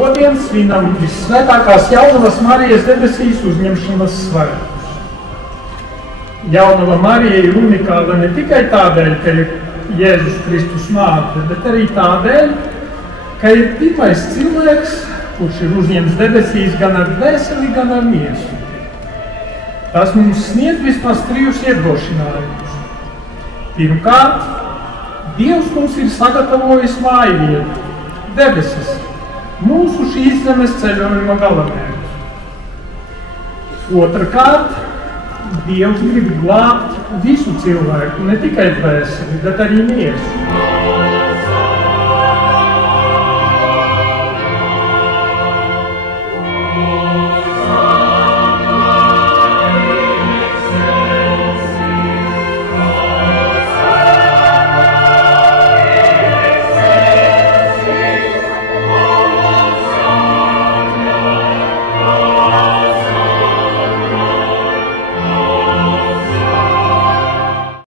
šodien svinam Vissvētākās Jaunavas Marijas debesīs uzņemšanas svētkus. Jaunava Marija ir unikāla ne tikai tādēļ, ka ir Jēzus Kristus māte, bet arī tādēļ, ka ir pirmais cilvēks, kurš ir uzņemts debesīs gan ar dvēseli, gan ar miesu. Tas mums sniedz vismaz 3 iedrošinājumus. Pirmkārt, Dievs mums ir sagatavojis mājvietu, debesis, mūsu šīs zemes ceļojuma galamērķis. Otrkārt, Dievs grib glābt visu cilvēku, ne tikai dvēseli, bet arī miesu.